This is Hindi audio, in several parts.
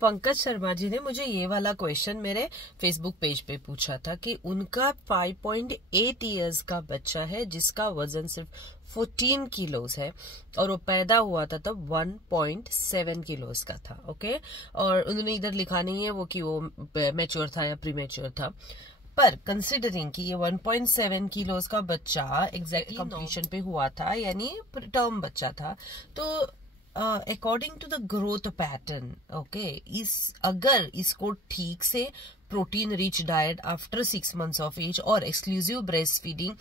पंकज शर्मा जी ने मुझे ये वाला क्वेश्चन मेरे फेसबुक पेज पे पूछा था कि उनका 5.8 इयर्स का बच्चा है जिसका वजन सिर्फ 14 किलोस है और वो पैदा हुआ था तब 1.7 किलोस का था। ओके, और उन्होंने इधर लिखा नहीं है वो कि वो मैच्योर था या प्रीमेच्योर था, पर कंसिडरिंग कि ये 1.7 किलोस का बच्चा एग्जैक्टली कंप्लीशन पे हुआ था, यानी टर्म बच्चा था, तो according to the growth pattern, okay, अगर इसको ठीक से protein rich diet after 6 months of age और exclusive breast feeding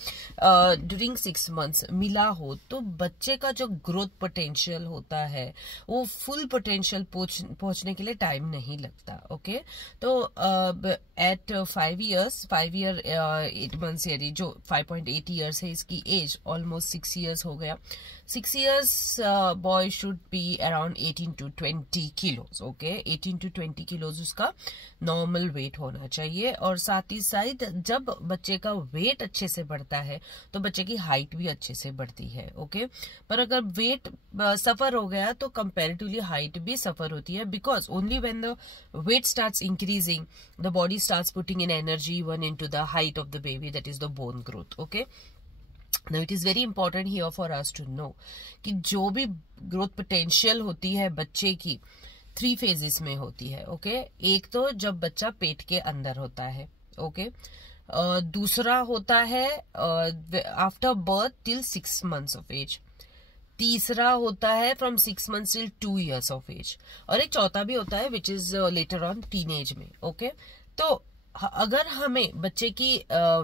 during 6 months मिला हो तो बच्चे का जो ग्रोथ पोटेंशियल होता है वो फुल पोटेंशियल पहुंचने के लिए टाइम नहीं लगता। ओके, तो एट 5 ईयर 8 मंथ्स, यानी जो 5.8 ईयर्स है इसकी एज, ऑलमोस्ट 6 ईयर्स हो गया। 6 years boy should be around 18 to 20 kilos. Okay, 18 to 20 kilos उसका नॉर्मल वेट होना चाहिए। और साथ ही साथ जब बच्चे का वेट अच्छे से बढ़ता है तो बच्चे की हाइट भी अच्छे से बढ़ती है। ओके, पर अगर वेट सफर हो गया तो कंपैरेटिवली हाइट भी सफर होती है, because only when the weight starts increasing the body starts putting in energy even into the height of the baby, that is the bone growth. Okay, Now it is very important here for us to know कि जो भी ग्रोथ पोटेंशियल होती है बच्चे की 3 phases में होती है। ओके, एक तो जब बच्चा पेट के अंदर होता है। ओके, दूसरा होता है after birth till 6 months of age, तीसरा होता है from 6 months till 2 years of age, और एक चौथा भी होता है which is later on teenage में। ओके, तो अगर हमें बच्चे की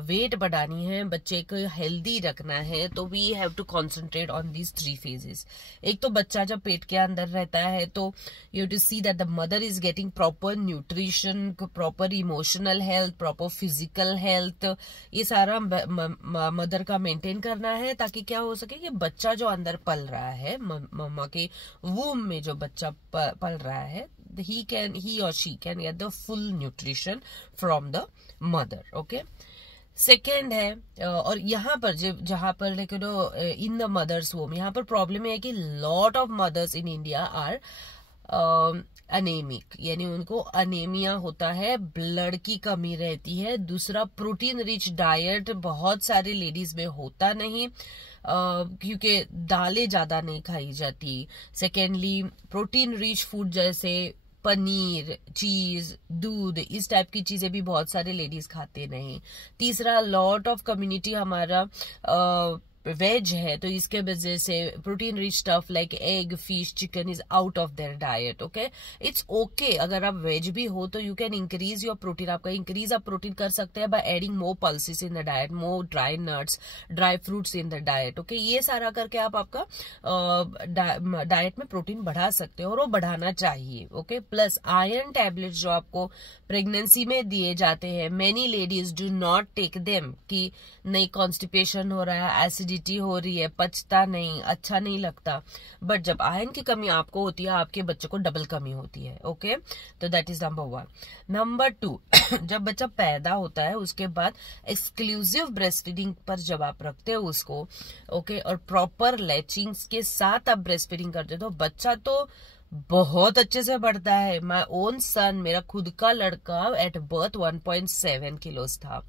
वेट बढ़ानी है, बच्चे को हेल्दी रखना है, तो we have to concentrate on these 3 phases। एक तो बच्चा जब पेट के अंदर रहता है तो you have to see that the mother is getting proper nutrition, proper emotional health, proper physical health, ये सारा मदर का मेंटेन करना है, ताकि क्या हो सके कि बच्चा जो अंदर पल रहा है, मम्मा के वूम में जो बच्चा पल रहा है, he or she can get the full nutrition from the mother. Okay, second है, और यहाँ पर जहाँ पर लेकिन इन द मदर्स वोम, यहाँ पर प्रॉब्लम है कि lot of mothers in India are anaemic, यानी उनको अनेमिया होता है, ब्लड की कमी रहती है। दूसरा, प्रोटीन रिच डाइट बहुत सारे लेडीज में होता नहीं, क्योंकि दालें ज्यादा नहीं खाई जाती। सेकेंडली, प्रोटीन रिच फूड जैसे पनीर, चीज, दूध, इस टाइप की चीजें भी बहुत सारे लेडीज खाते नहीं। तीसरा, लॉट ऑफ कम्युनिटी हमारा वेज है, तो इसके वजह से protein rich stuff like egg, fish, chicken is out of their diet. Okay, it's okay, अगर आप वेज भी हो तो you can increase your protein, आपका इंक्रीज आप प्रोटीन कर सकते हैं by adding more pulses in the diet, more dry nuts, dry fruits in the diet. Okay, ये सारा करके आप आपका डाइट में प्रोटीन बढ़ा सकते हो और वो बढ़ाना चाहिए। ओके, प्लस आयरन टैबलेट्स जो आपको प्रेगनेंसी में दिए जाते हैं, many ladies do not take them, कि नहीं कॉन्स्टिपेशन हो रहा है, एसिडिटी हो रही है, पचता नहीं, अच्छा नहीं लगता, बट जब आयरन की कमी आपको होती है, आपके बच्चे को डबल कमी होती है। ओके, तो दैट इज नंबर 1। नंबर 2, जब बच्चा पैदा होता है उसके बाद एक्सक्लूसिव ब्रेस्ट फीडिंग पर जब आप रखते हो उसको, ओके, और प्रॉपर लैचिंग के साथ आप ब्रेस्ट फीडिंग करते हो, तो बच्चा तो बहुत अच्छे से बढ़ता है। माय ओन सन, मेरा खुद का लड़का एट बर्थ 1.7 किलोस था,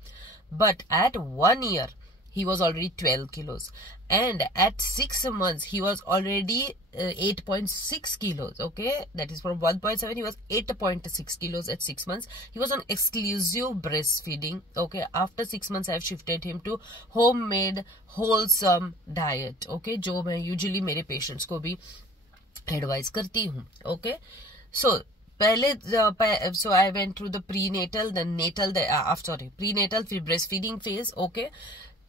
but at 1 year he was already 12 kilos, and at 6 months he was already 8.6 kilos. Okay, that is from 1.7 he was 8.6 kilos at 6 months. He was on exclusive breastfeeding. Okay, after 6 months I have shifted him to homemade wholesome diet. Okay, जो मैं usually मेरे patients को भी एडवाइज करती हूँ। ओके, सो पहले so I went through the prenatal, then natal, prenatal, फिर ब्रेस्ट फीडिंग फेज। ओके,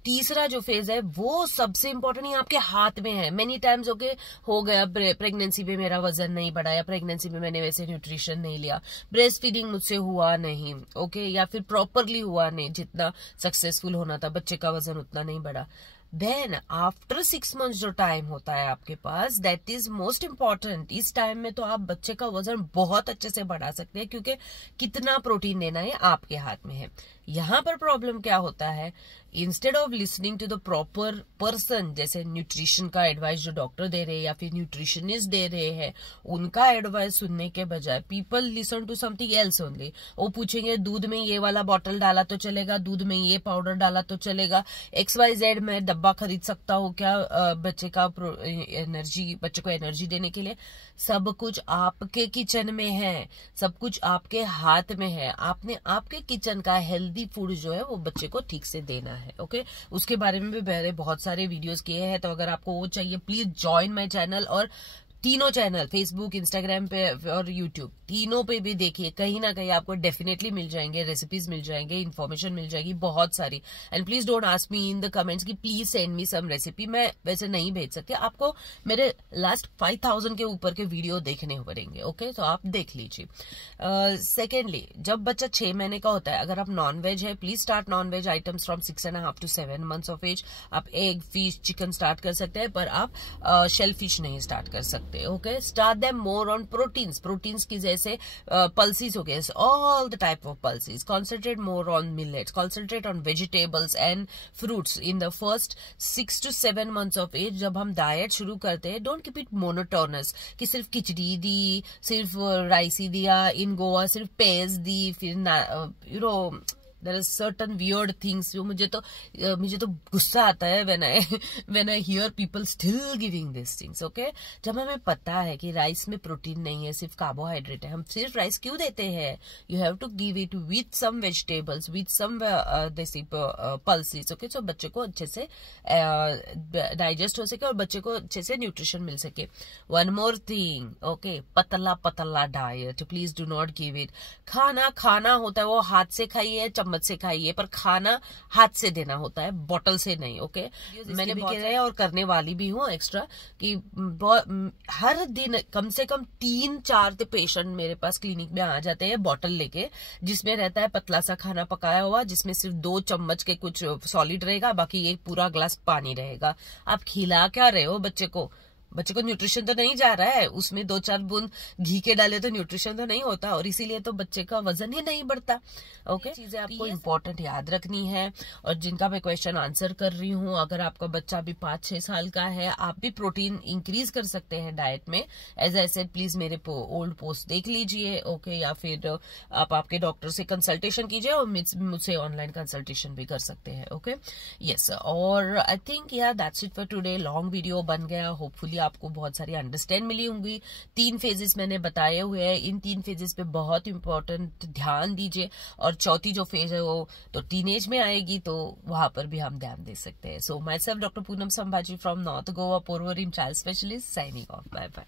तीसरा जो फेज है वो सबसे इंपॉर्टेंट, आपके हाथ में है। मेनी टाइम्स ओके हो गया प्रेगनेंसी में मेरा वजन नहीं बढ़ा, या प्रेगनेंसी में मैंने वैसे न्यूट्रिशन नहीं लिया, ब्रेस्ट फीडिंग मुझसे हुआ नहीं, ओके, या फिर प्रॉपरली हुआ नहीं, जितना सक्सेसफुल होना था, बच्चे का वजन उतना नहीं बढ़ा। देन आफ्टर 6 months जो टाइम होता है आपके पास, दैट इज मोस्ट इम्पॉर्टेंट। इस टाइम में तो आप बच्चे का वजन बहुत अच्छे से बढ़ा सकते हैं, क्योंकि कितना प्रोटीन देना है आपके हाथ में है। यहाँ पर प्रॉब्लम क्या होता है, instead of listening to the proper person, जैसे न्यूट्रिशन का एडवाइस जो डॉक्टर दे रहे हैं या फिर न्यूट्रिशनिस्ट दे रहे हैं, उनका एडवाइस सुनने के बजाय people listen to something else only. वो पूछेंगे दूध में ये वाला बॉटल डाला तो चलेगा, दूध में ये पाउडर डाला तो चलेगा, XYZ में डब्बा खरीद सकता हूँ क्या बच्चे को एनर्जी देने के लिए। सब कुछ आपके किचन में है, सब कुछ आपके हाथ में है। आपने आपके किचन का हेल्दी फूड जो है वो बच्चे को ठीक से देना है। ओके, उसके बारे में भी मैंने बहुत सारे वीडियोस किए हैं, तो अगर आपको वो चाहिए प्लीज ज्वाइन माय चैनल। और तीनों चैनल फेसबुक, इंस्टाग्राम पे और यूट्यूब, तीनों पे भी देखिए, कहीं ना कहीं आपको डेफिनेटली मिल जाएंगे, रेसिपीज मिल जाएंगे, इन्फॉर्मेशन मिल जाएगी बहुत सारी। And please don't ask me in the comments कि please send me some recipe, मैं वैसे नहीं भेज सकती। आपको मेरे लास्ट 5000 के ऊपर के वीडियो देखने पड़ेंगे। ओके, तो आप देख लीजिए। सेकेंडली, जब बच्चा 6 महीने का होता है, अगर आप नॉन वेज है, please start non veg items from 6.5 to 7 months of age. आप एग, फिश, चिकन स्टार्ट कर सकते हैं, पर आप शेल फिश नहीं स्टार्ट कर सकते। Okay, start them more on proteins की जैसे पल्सीज हो गए, all the type of pulses. Concentrate more on millets, concentrate on vegetables and fruits in the first 6 to 7 months of age. जब हम डाइट शुरू करते हैं, डोंट कीप इट मोनोटोनस कि सिर्फ खिचड़ी दी, सिर्फ राइस ही दिया, इन गोवा सिर्फ पेज दी, फिर there are certain weird things जो मुझे तो गुस्सा आता है when I hear people still giving this things. Okay, जब हमें पता है कि राइस में प्रोटीन नहीं है, सिर्फ कार्बोहाइड्रेट है, हम सिर्फ राइस क्यों देते हैं? You have to give it with some vegetables, with some देसी पल्सेस। ओके, सो बच्चे को अच्छे से डाइजेस्ट हो सके और बच्चे को अच्छे से न्यूट्रिशन मिल सके। वन मोर थिंग, ओके, पतला diet, please do not give it. खाना होता है वो हाथ से खाइए, चम्मच से खाइए, पर खाना हाथ से देना होता है, बॉटल से नहीं। ओके, मैंने भी किया है और करने वाली भी हूँ एक्स्ट्रा कि हर दिन कम से कम 3-4 पेशेंट मेरे पास क्लिनिक में आ जाते हैं बॉटल लेके, जिसमें रहता है पतला सा खाना पकाया हुआ, जिसमें सिर्फ 2 चम्मच के कुछ सॉलिड रहेगा, बाकी एक पूरा ग्लास पानी रहेगा। आप खिला क्या रहे हो बच्चे को न्यूट्रिशन तो नहीं जा रहा है, उसमें 2-4 बूंद घी के डाले तो न्यूट्रिशन तो नहीं होता, और इसीलिए तो बच्चे का वजन ही नहीं बढ़ता। ओके, चीजें आपको इम्पोर्टेंट याद रखनी है, और जिनका मैं क्वेश्चन आंसर कर रही हूँ, अगर आपका बच्चा भी 5-6 साल का है, आप भी प्रोटीन इंक्रीज कर सकते हैं डाइट में। एज आई सेड, प्लीज मेरे ओल्ड पोस्ट देख लीजिए। ओके, या फिर आप आपके डॉक्टर से कंसल्टेशन कीजिए, और मुझसे ऑनलाइन कंसल्टेशन भी कर सकते हैं। ओके, यस, और I think that's it for today. Long video बन गया, होपफुली आपको बहुत सारी अंडरस्टैंड मिली होंगी। 3 फेजेस मैंने बताए हुए हैं, इन 3 फेजेस पे बहुत इंपॉर्टेंट ध्यान दीजिए, और चौथी जो फेज है वो तो टीनेज में आएगी, तो वहां पर भी हम ध्यान दे सकते हैं। So myself doctor Poonam Sambhaji from north Goa, Porvorim child specialist, signing off. Bye bye.